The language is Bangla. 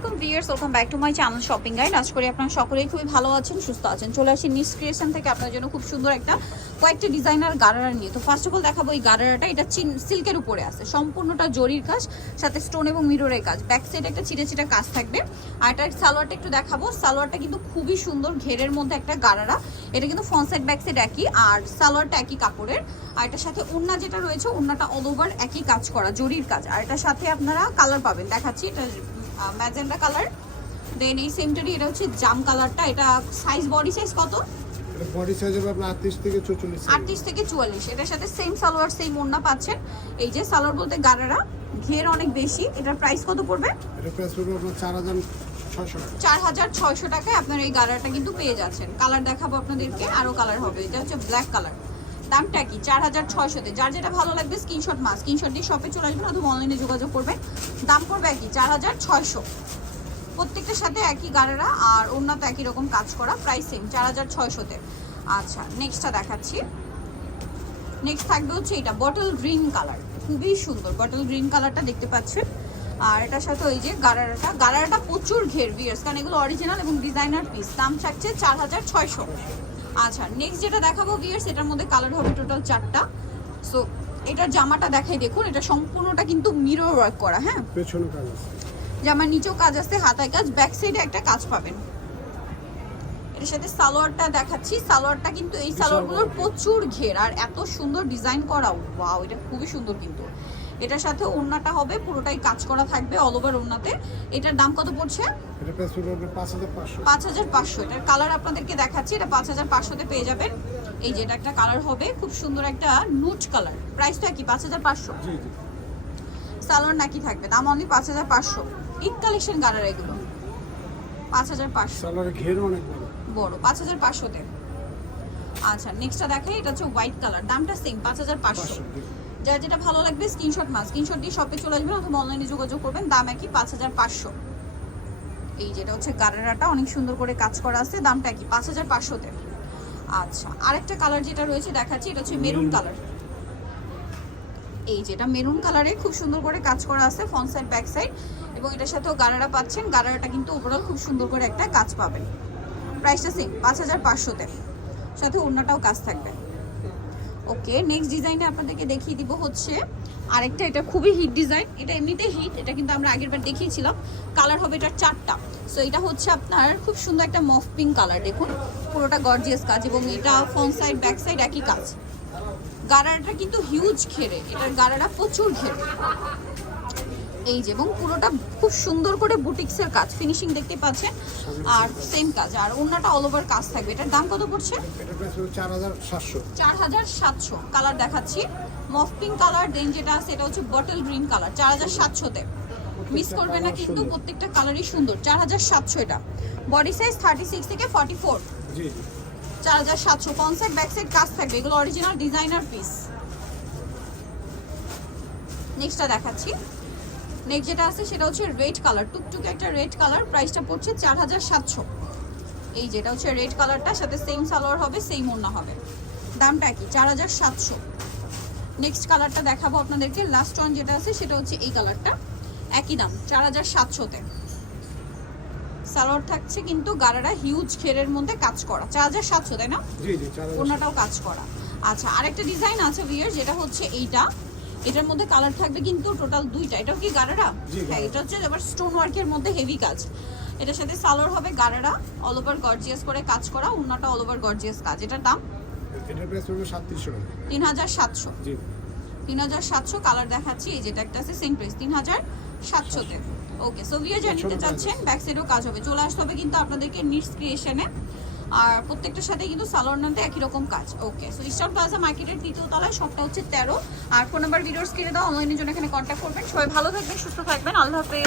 আলাইকুম viewers, welcome back to my channel shopping guide. আজ করি আপনারা সকলেই খুবই ভালো আছেন, সুস্থ আছেন। চলে আসি নিস ক্রিয়েশন থেকে আপনার জন্য খুব সুন্দর একটা কয়েকটি ডিজাইনার গারারা নিয়ে। তো ফার্স্ট অফ অল দেখাবো এই গারারাটা, এটা চিন, সিল্কের উপরে আছে। সম্পূর্ণটা জরির কাজ, সাথে স্টোন এবং মিররের কাজ। ব্যাক সাইডে একটা চিটে চিটে কাজ থাকবে। আর এটা সালোয়ারটা একটু দেখাবো। সালোয়ারটা কিন্তু খুবই সুন্দর ঘেরের মধ্যে একটা গারারা। এটা কিন্তু ফ্রন্ট সাইড ব্যাক সাইড একই, আর সালোয়ারটা একই কাপড়ের। আর এটার সাথে ওড়না যেটা রয়েছে, ওড়নাটা অল ওভার একই কাজ করা, জরির কাজ। আর এটার সাথে আপনারা কালার পাবেন। দেখাচ্ছি, এটা ম্যাজেন্ডা কালার। দেন এই সেমটারই এটা হচ্ছে জাম কালারটা। এটা সাইজ বডি সাইজ কত? বডি সাইজ হবে আপনার আটত্রিশ থেকে চৌচল্লিশ আটত্রিশ থেকে চুয়াল্লিশ। এটার সাথে সেম সালোয়ার সেম ওড়না পাচ্ছেন। এই যে সালোয়ার বলতে গারারা ঘের অনেক বেশি। এটার প্রাইস কত পড়বে? এটা প্রাইস পড়বে আপনার চার হাজার ছয়শো টাকা। চার হাজার ছয়শো টাকায় আপনার এই গারাটা কিন্তু পেয়ে যাচ্ছেন। কালার দেখাবো আপনাদেরকে আরও কালার হবে। এটা হচ্ছে ব্ল্যাক কালার দামটা কি? চার হাজার ছয়শোতে যার যেটা ভালো লাগবে স্ক্রিনশট মাস স্ক্রিনশট দিয়ে শপে চলে আসবেন অথবা অনলাইনে যোগাযোগ করবেন। দাম পড়বে একই চার হাজার ছয়শো। প্রত্যেকটার সাথে একই গাড়ারা আর অন্য তো একই রকম কাজ করা প্রাইস সেম চার হাজার ছয়শোতে আচ্ছা নেক্সটটা দেখাচ্ছি। নেক্সট থাকবে হচ্ছে এটা বটল গ্রিন কালার খুবই সুন্দর বটল গ্রিন কালারটা দেখতে পাচ্ছেন। আর এটার সাথে ওই যে গারারাটা গারারাটা প্রচুর ঘের বিয়ার্স কারণ এগুলো অরিজিনাল এবং ডিজাইনার পিস দাম থাকছে চার হাজার ছয়শো। আচ্ছা নেক্সট যেটা দেখাবো বিয়ার্স এটার মধ্যে কালার হবে টোটাল চারটা। সো এটার জামাটা দেখাই দেখুন এটা সম্পূর্ণটা কিন্তু মিরর ওয়ার্ক করা হ্যাঁ? পেছনে কাজ জামার নিচেও কাজ আছে হাতায় কাজ ব্যাক সাইডে একটা কাজ পাবেন। এর সাথে সালোয়ারটা দেখাচ্ছি সালোয়ারটা কিন্তু এই সালোয়ারগুলোর প্রচুর ঘের আর এত সুন্দর ডিজাইন করা ওয়াও এটা খুবই সুন্দর কিন্তু। এটার সাথে ওড়নাটা হবে পুরোটাই কাজ করা থাকবে অল ওভার ওড়নাতে। এটার দাম কত পড়ছে? পাঁচ হাজার পাঁচশো। এটার কালার আপনাদেরকে দেখাচ্ছি এটা পাঁচ হাজার পাঁচশোতে পেয়ে যাবেন। এই যে এটা একটা কালার হবে খুব সুন্দর একটা নুট কালার প্রাইসটা কি পাঁচ হাজার পাঁচশো? সালোয়ার নাকি থাকবে দাম অনলি পাঁচ হাজার পাঁচশো। ঈদ কালেকশন কালার এগুলো। পাঁচ হাজার পাঁচশো। বড়। পাঁচ হাজার পাঁচশোতে আচ্ছা নেক্সটটা দেখাই এটা হচ্ছে হোয়াইট কালার দামটা সেম পাঁচ হাজার পাঁচশো। যার যেটা ভালো লাগবে স্ক্রিনশট মাস স্ক্রিনশট দিয়ে শপে চলে আসবেন অথবা অনলাইনে যোগাযোগ করবেন। দাম একই পাঁচ হাজার পাঁচশো। এই যেটা হচ্ছে গারেরাটা অনেক সুন্দর করে কাজ করা আছে দামটা কি পাঁচ হাজার পাঁচশোতে। আচ্ছা আরেকটা কালার যেটা রয়েছে দেখাচ্ছি এটা হচ্ছে মেরুন কালার এই যেটা মেরুন কালারে খুব সুন্দর করে কাজ করা আছে ফ্রন্ট সাইড ব্যাক সাইড এবং এটার সাথেও গারারা পাচ্ছেন। গারারাটা কিন্তু ওভারঅল খুব সুন্দর করে একটা কাজ পাবেন। প্রাইসটা সেম পাঁচ হাজার পাঁচশোতে। সাথে অন্যটাও কাজ থাকবে। ওকে নেক্সট ডিজাইনে আপনাদেরকে দেখিয়ে দিব হচ্ছে আরেকটা, এটা খুবই হিট ডিজাইন এটা এমনিতে হিট এটা কিন্তু আমরা আগের বার দেখিয়েছিলাম কালার হবে এটার চারটা। সো এটা হচ্ছে আপনার খুব সুন্দর একটা মফ পিঙ্ক কালার দেখুন, পুরোটা গর্জিয়াস কাজ এবং এটা ফ্রন্ট সাইড ব্যাক সাইড একই কাজ। গারাটা কিন্তু হিউজ ঘেরে, এটার গারাটা প্রচুর ঘেরে। এই যে এবং পুরোটা খুব সুন্দর করে বুটিক্সের কাজ ফিনিশিং দেখতে পাচ্ছেন আর সেম কাজ আর অন্যটা অল ওভার কাজ থাকবে। এটার দাম কত পড়ছে? চার হাজার সাতশো। কালার দেখাচ্ছি। মফ পিঙ্ক কালার দেন যেটা আছে এটা হচ্ছে বটল গ্রিন কালার চার হাজার সাতশোতে। মিস করবে না কিন্তু প্রত্যেকটা কালারই সুন্দর চার হাজার সাতশো এটা। বডি সাইজ থার্টি সিক্স থেকে ফর্টি ফোর চার হাজার সাতশো কনসেপ্ট ব্যাক সাইড কাজ থাকবে এগুলো অরিজিনাল ডিজাইনার পিস নেক্সটটা দেখাচ্ছি। নেক্সট যেটা আছে সেটা হচ্ছে রেড কালার টুকটুকে একটা রেড কালার প্রাইসটা পড়ছে চার হাজার সাতশো। এই যেটা হচ্ছে রেড কালারটার সাথে সেম সালোয়ার হবে সেম ওড়না হবে। দামটা কি? চার হাজার সাতশো। নেক্সট কালারটা দেখাবো আপনাদেরকে লাস্ট ওয়ান যেটা আছে সেটা হচ্ছে এই কালারটা। একই দাম চার হাজার সাতশোতে। সালোয়ার থাকছে কিন্তু গাড়ারা হিউজ খেরের মধ্যে কাজ করা। চার হাজার সাতশো তাই না? ওনাটাও কাজ করা। আচ্ছা আরেকটা ডিজাইন আছে ভিয়ার যেটা হচ্ছে এইটা। এটার মধ্যে কালার থাকবে কিন্তু টোটাল দুইটা। এটাও কি গারারা? জি, হ্যাঁ এটা হচ্ছে আবার স্টোন ওয়ার্কের মধ্যে হেভি কাজ। এটার সাথে সালোয়ার হবে গারারা অল ওভার গর্জিয়াস করে কাজ করা ওনাটা অল ওভার গর্জিয়াস কাজ। এটার দাম? তিন হাজার সাতশো। জি। তিন হাজার সাতশো কালার দেখাচ্ছি এই যেটা একটা আছে সেম প্রাইস তিন হাজার সাতশোতে ওকে সো ভিয়ার যা চাচ্ছেন ব্যাক সাইডেও কাজ হবে। চলে আসতে হবে কিন্তু আপনাদেরকে নিটস ক্রিয়েশনে আর প্রত্যেকটার সাথে কিন্তু সালোয়ার নামতে একই রকম কাজ। ওকে সো ইস্টার্ন প্লাজা মার্কেটের দ্বিতীয় তলায় সবটা হচ্ছে তেরো। আর ফোন নাম্বার ভিডিওস কিনে দাও অনলাইনের জন্য এখানে কন্ট্যাক্ট করবেন। সবাই ভালো থাকবেন, সুস্থ থাকবেন। আল্লাহ হাফেজ।